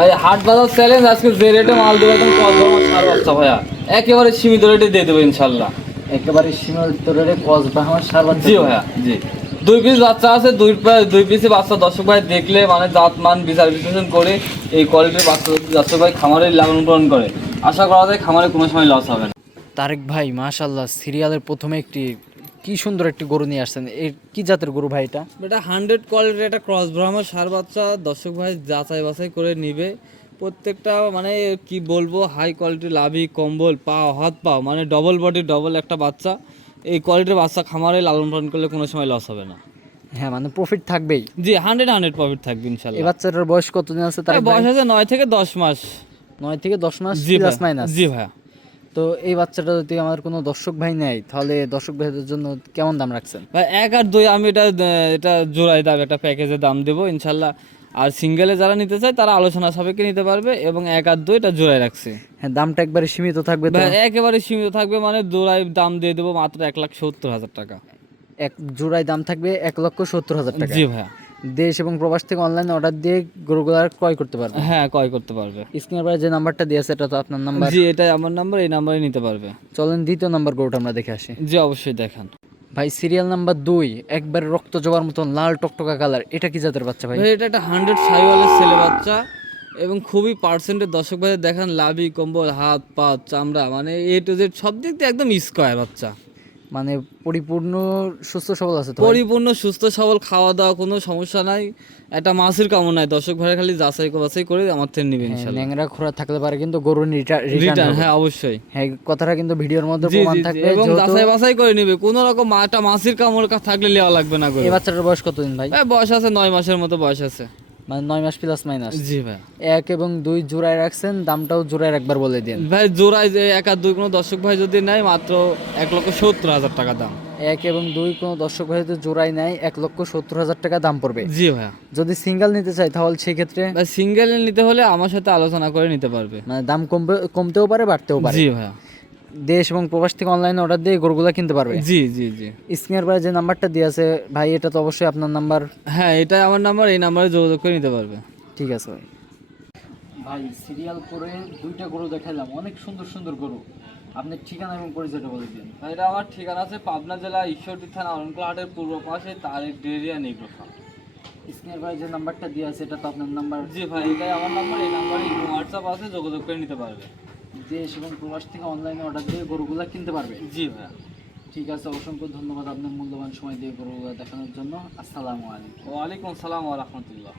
ভাই হাট বাজার চ্যালেঞ্জ, আজকে যে রেটে মাল দেবো একদম ছাড় বাচ্চা ভাইয়া, একেবারে সীমিত রেটে দিয়ে দেবো ইনশাল্লাহ। একেবারে সীমিত রেটে কসবাহার সার বাচ্চা। জি ভাইয়া, জি। 2 পিস বাচ্চা আছে, দুই পিসে বাচ্চা দর্শক ভাই দেখলে মানে জাত মান বিচার বিশ্লেষণ করে এই কোয়ালিটির বাচ্চা দর্শক ভাই খামারে লালন পালন করে, আশা করা যায় খামারে কোনো সময় লস হবে না। তারেক ভাই মাশাআল্লাহ, সিরিয়ালের প্রথমে কি সুন্দর একটি গরু নিয়ে আসছেন। এর কি জাতের গরু ভাই এটা? এটা 100 কোয়ালিটির একটা ক্রস ব্রাহ্মণ সার বাচ্চা, দর্শক ভাই যাচাই বাছাই করে নিবে। প্রত্যেকটা মানে কি বলবো, হাই কোয়ালিটির লাভি কম্বল পাও হাত পাও মানে ডবল বডি ডবল একটা বাচ্চা। এই কোয়ালিটির বাচ্চা খামারে লালন পালন করলে কোনো সময় লস হবে না। হ্যাঁ, মানে প্রফিট থাকবেই। জি, 100 প্রফিট থাকবে ইনশাল্লাহ। এই বাচ্চাটার বয়স কতদিন আছে? তার বয়স আছে 9 থেকে 10 মাস। 9 থেকে 10 মাস জি প্লাস ভাই, মাইনাস। জি ভাইয়া। তো এই বাচ্চাটা যদি আমার কোনো দর্শক ভাই নেয়, তাহলে দর্শক ভাইদের জন্য কেমন দাম রাখছেন? ভাই 1 আর 2 আমি এটা জোড়ায় দাম, একটা প্যাকেজে দাম দেবো ইনশাল্লাহ। আর সিঙ্গেলে যারা নিতে চায় তারা আলোচনা সাপেক্ষে নিতে পারবে, এবং 1 আর 2 এটা জোড়ায় রাখছে। হ্যাঁ, দামটা একবারে সীমিত থাকবে তো? ভাই একেবারে সীমিত থাকবে, মানে জোড়ায় দাম দিয়ে দেবো মাত্র 1,70,000 টাকা। এক জোড়ায় দাম থাকবে 1,70,000 টাকা। জি ভাইয়া। দেশ এবং প্রবাস থেকে অনলাইনে অর্ডার দিয়ে গরুগুলা ক্রয় করতে পারবে? হ্যাঁ, ক্রয় করতে পারবে। স্ক্রিনের পরে যে নাম্বারটা দিয়েছে এটা তো আপনার নাম্বার? জি, এটাই আমার নাম্বার, এই নাম্বারে নিতে পারবে। চলেন দ্বিতীয় নাম্বার গরুটা আমরা দেখে আসি। জি, অবশ্যই দেখান। ভাই সিরিয়াল নাম্বার 2, একবারে রক্ত জবার মতন লাল টকটকা কালার, এটা কি জাতের বাচ্চা ভাই? ভাই এটা একটা 100 সাইওয়ালের ছেলে বাচ্চা, এবং খুবই পার্সেন্টের দর্শক ভাই দেখান, লাভি কম্বল হাত পা চামড়া মানে এ টু জেড সব দিক দিয়ে একদম স্কোয়ার বাচ্চা, মানে পরিপূর্ণ সুস্থ সবল আছে তো ভাই? পরিপূর্ণ সুস্থ সবল, খাওয়া দাওয়া কোনো সমস্যা নাই। একটা মাছের কামড় নাই, দর্শক ভাই খালি যাচাই বাছাই করে আমার থেকে নিবে হ্যাঁ, ইনশাআল্লাহ। ন্যাংরা খোরা থাকলে পারে কিন্তু গরু রিটার্ন, হ্যাঁ অবশ্যই। হ্যাঁ, এই কথাটা কিন্তু ভিডিওর মধ্যে জি প্রমাণ জি জি, থাকবে। এবং যেহেতু যাচাই বাছাই করে নিবে, কোনো রকম একটা মাছের কামড় থাকলে নেওয়া লাগবে না করে। এই বাচ্চাটার বয়স কতদিন ভাই? বয়স আছে 9 মাসের মতো বয়স আছে। মানে 9 মাস প্লাস মাইনাস। জি ভাই। 1 এবং 2 জোড়ায় রাখছেন, দামটাও জোড়ায় একবার বলে দিন। ভাই জোড়ায় যে 1 আর 2 কোনো দর্শক ভাই যদি নেয় মাত্র 1,70,000 টাকা দাম। 1 এবং 2 কোনো দর্শক ভাই যদি জোড়ায় নেয় 1,70,000 টাকা দাম পড়বে। জি ভাইয়া। যদি সিঙ্গেল নিতে চাই তাহলে সেই ক্ষেত্রে ভাই সিঙ্গেল নিতে হলে আমার সাথে আলোচনা করে নিতে পারবে। মানে দাম কমতেও পারে বাড়তেও পারে। জি ভাইয়া। দেশ এবং প্রবাস থেকে অনলাইনে অর্ডার দিয়ে গরুগুলা কিনতে পারবে। জি জি জি। স্ক্রিনের পরে যে নাম্বারটা দিয়ে আছে ভাই, এটা তো অবশ্যই আপনার নাম্বার? হ্যাঁ, এটাই আমার নাম্বার, এই নাম্বারে যোগাযোগ করে নিতে পারবে। ঠিক আছে ভাই। ভাই সিরিয়াল করে 2টা গরু দেখালাম, অনেক সুন্দর সুন্দর গরু। আপনার ঠিকানা এবং পরিচয়টা বলে দিন। ভাই এটা আমার ঠিকানা আছে পাবনা জেলা ঈশ্বরদী থানা অরণকুলা হাটের পূর্ব পাশে তারেক ডেরিয়া নিগ্রো ফার্ম। স্ক্রিনের পরে যে নাম্বারটা দিয়ে আছে এটা তো আপনার নাম্বার? জি ভাই, এটাই আমার নাম্বার, এই নাম্বারে হোয়াটসঅ্যাপ আছে, যোগাযোগ করে নিতে পারবে। দেশ এবং প্রবাস থেকে অনলাইনে অর্ডার দিয়ে গরুগুলা কিনতে পারবে? জি ভাইয়া। ঠিক আছে, অসংখ্য ধন্যবাদ আপনার মূল্যবান সময় দিয়ে গরুগুলা দেখানোর জন্য। আসসালামু আলাইকুম। ওয়ালাইকুম আসসালাম ওয়া রাহমাতুল্লাহ।